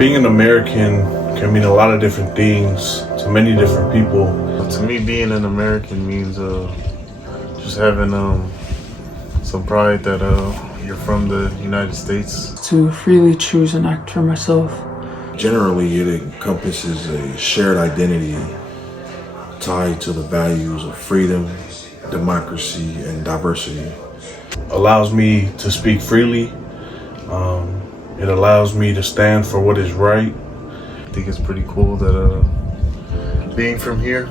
Being an American can mean a lot of different things to many different people. To me, being an American means just having some pride that you're from the United States. To freely choose and act for myself. Generally, it encompasses a shared identity tied to the values of freedom, democracy, and diversity. Allows me to speak freely. It allows me to stand for what is right. I think it's pretty cool that being from here.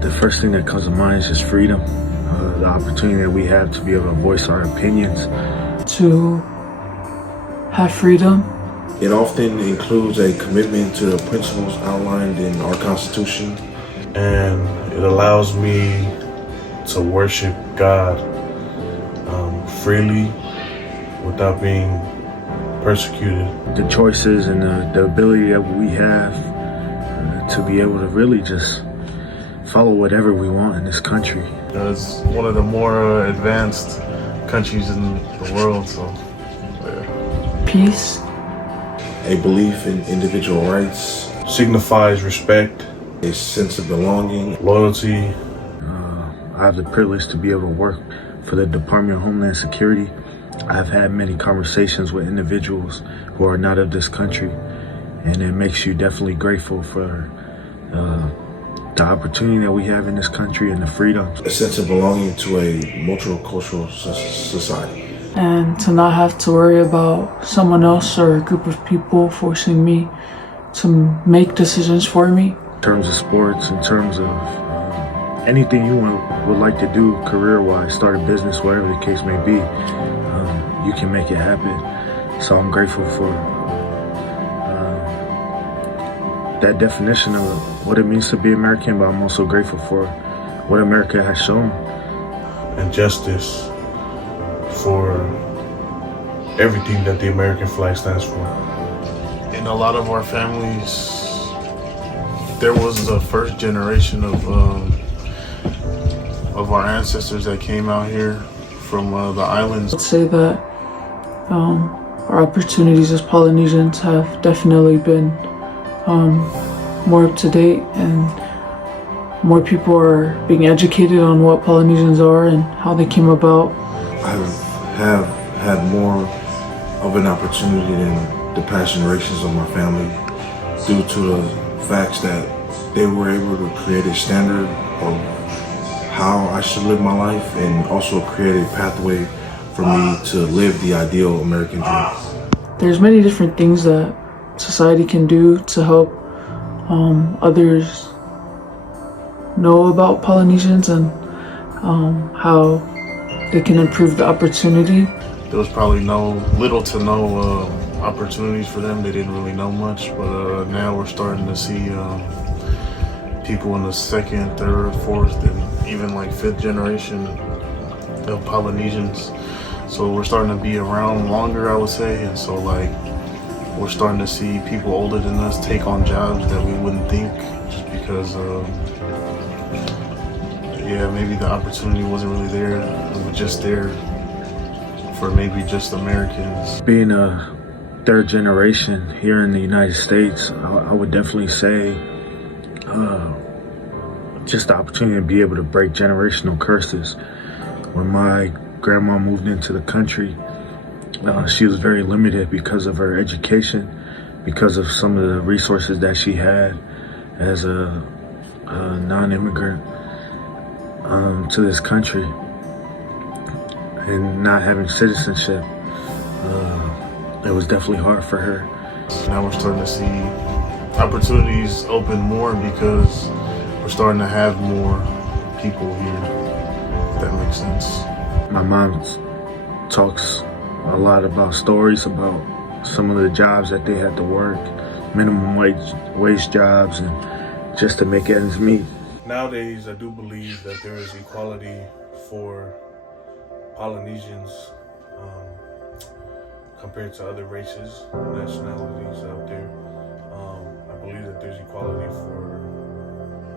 The first thing that comes to mind is just freedom. The opportunity that we have to be able to voice our opinions. To have freedom. It often includes a commitment to the principles outlined in our Constitution. And it allows me to worship God freely without being persecuted. The choices and the ability that we have to be able to really just follow whatever we want in this country. It's one of the more advanced countries in the world, so yeah. Peace. A belief in individual rights. Signifies respect. A sense of belonging. Loyalty. I have the privilege to be able to work for the Department of Homeland Security. I've had many conversations with individuals who are not of this country, and it makes you definitely grateful for the opportunity that we have in this country and the freedom. A sense of belonging to a multicultural society. And to not have to worry about someone else or a group of people forcing me to make decisions for me. In terms of sports, in terms of anything you would like to do career-wise, start a business, whatever the case may be, you can make it happen. So I'm grateful for that definition of what it means to be American, but I'm also grateful for what America has shown. And justice for everything that the American flag stands for. In a lot of our families, there was the first generation of our ancestors that came out here from the islands. I'd say that our opportunities as Polynesians have definitely been more up to date, and more people are being educated on what Polynesians are and how they came about. I have had more of an opportunity than the past generations of my family due to the facts that they were able to create a standard of how I should live my life, and also create a pathway for me to live the ideal American dream. There's many different things that society can do to help others know about Polynesians and how they can improve the opportunity. There was probably little to no opportunities for them. They didn't really know much, but now we're starting to see people in the second, third, fourth, and even like fifth generation of Polynesians. So we're starting to be around longer, I would say, and so like we're starting to see people older than us take on jobs that we wouldn't think, just because maybe the opportunity wasn't really there. It was just there for maybe just Americans. Being a third generation here in the United States, I would definitely say just the opportunity to be able to break generational curses. When my grandma moved into the country, she was very limited because of her education, because of some of the resources that she had as a non-immigrant to this country, and not having citizenship. It was definitely hard for her. Now we're starting to see opportunities open more because we're starting to have more people here, if that makes sense. My mom talks a lot about stories about some of the jobs that they had to work, minimum wage jobs, and just to make ends meet. Nowadays, I do believe that there is equality for Polynesians compared to other races and nationalities out there. I believe that there's equality for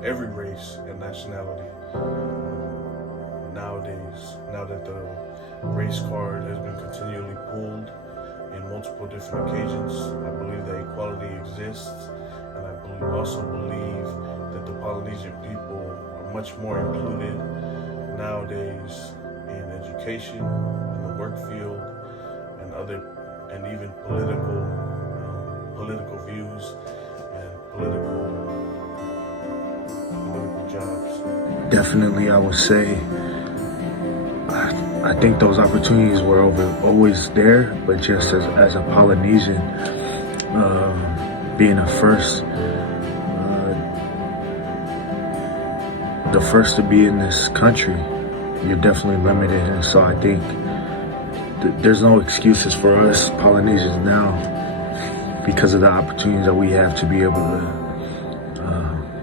every race and nationality nowadays, now that the race card has been continually pulled in multiple different occasions. I believe that equality exists, and I also believe that the Polynesian people are much more included nowadays in education, in the work field, and even political views and political jobs. Definitely, I would say I think those opportunities were always there, but just as a Polynesian, being the first to be in this country, you're definitely limited. And so I think there's no excuses for us Polynesians now because of the opportunities that we have to be able to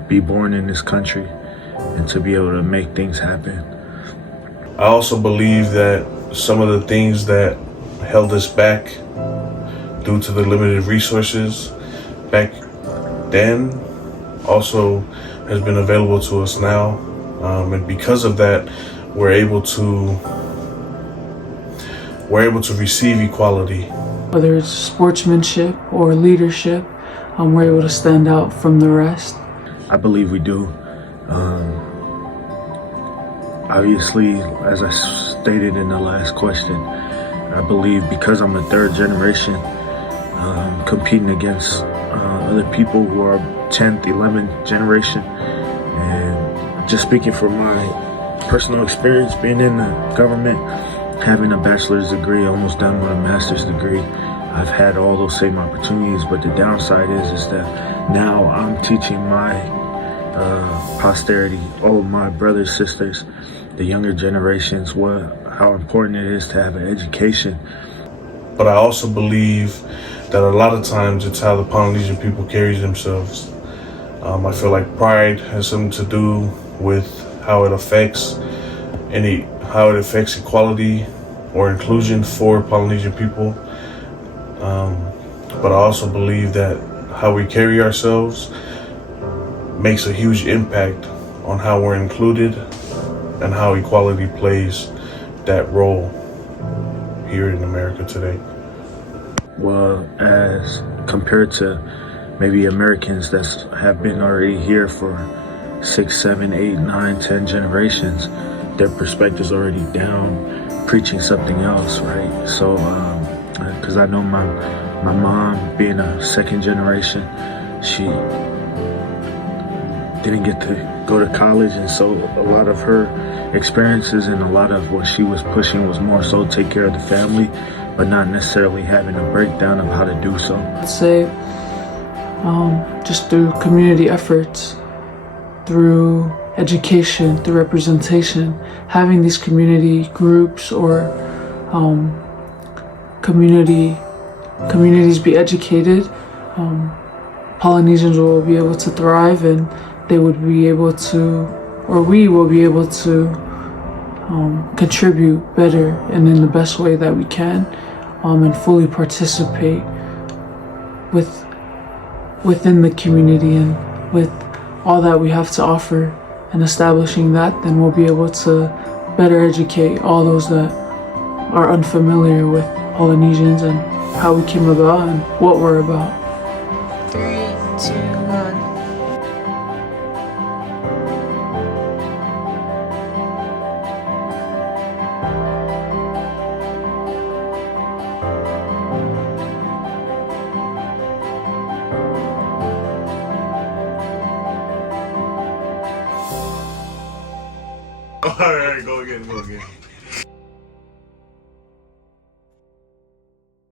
be born in this country and to be able to make things happen. I also believe that some of the things that held us back due to the limited resources back then also has been available to us now. And because of that, we're able to receive equality. Whether it's sportsmanship or leadership, we're able to stand out from the rest. I believe we do. Obviously, as I stated in the last question, I believe because I'm a third generation competing against other people who are 10th, 11th generation, and just speaking from my personal experience being in the government, having a bachelor's degree, almost done with a master's degree, I've had all those same opportunities, but the downside is that now I'm teaching my posterity, all of my brothers, sisters, the younger generations, how important it is to have an education. But I also believe that a lot of times it's how the Polynesian people carry themselves. I feel like pride has something to do with how it affects equality or inclusion for Polynesian people. But I also believe that how we carry ourselves makes a huge impact on how we're included and how equality plays that role here in America today. Well, as compared to maybe Americans that have been already here for 6, 7, 8, 9, 10 generations, their perspective's already down, preaching something else, right? So, because I know my mom, being a second generation, she didn't get to go to college, and so a lot of her experiences and a lot of what she was pushing was more so take care of the family, but not necessarily having a breakdown of how to do so. I'd say just through community efforts, through education, through representation, having these community groups or communities be educated, Polynesians will be able to thrive, and they would be able to, or we will be able to contribute better and in the best way that we can, and fully participate within the community and with all that we have to offer. And establishing that, then we'll be able to better educate all those that are unfamiliar with Polynesians and how we came about and what we're about. 3, 2, 1. All right, go again.